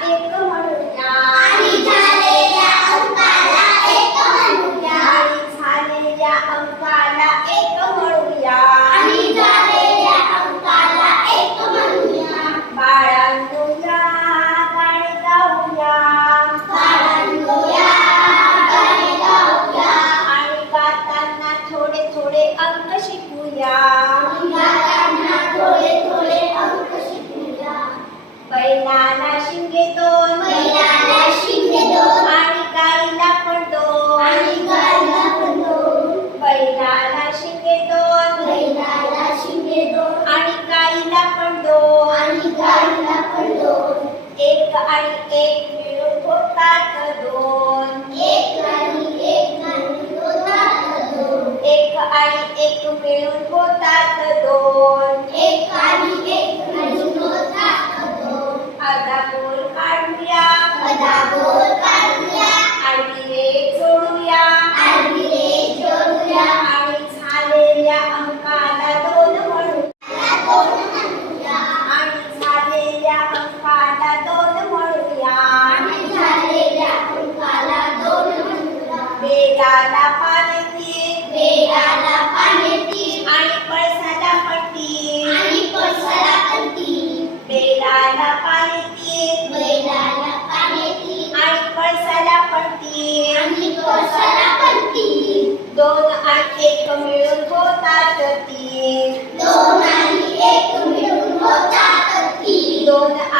happy एक आणि एक मिळून होतात दोन। एक आणि एक नाही एक the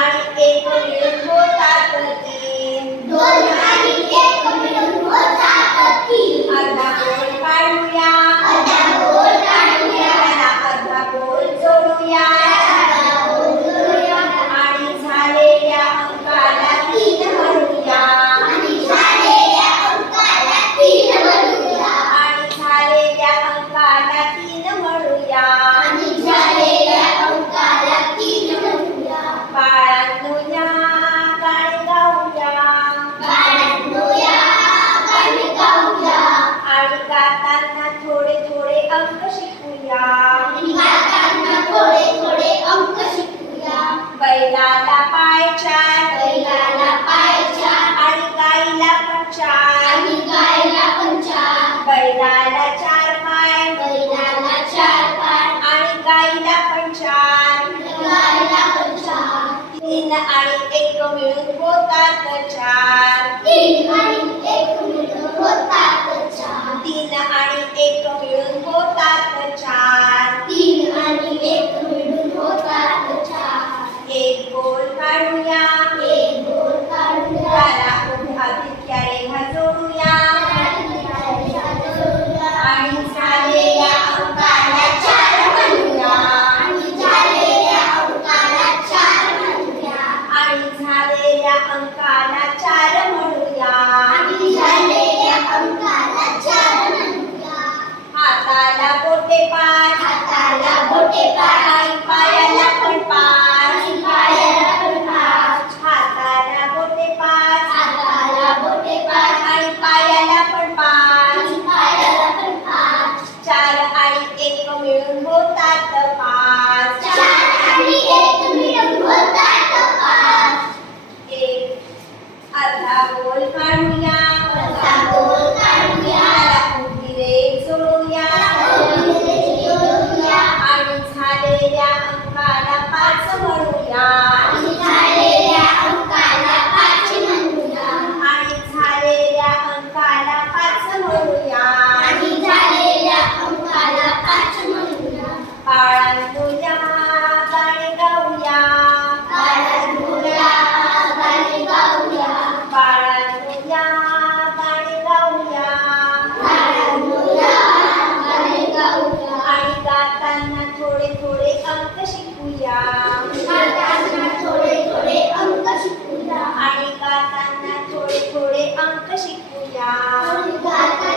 तीन आणि एक मिळून होतात चार तीन आणि Terima kasih. Ya.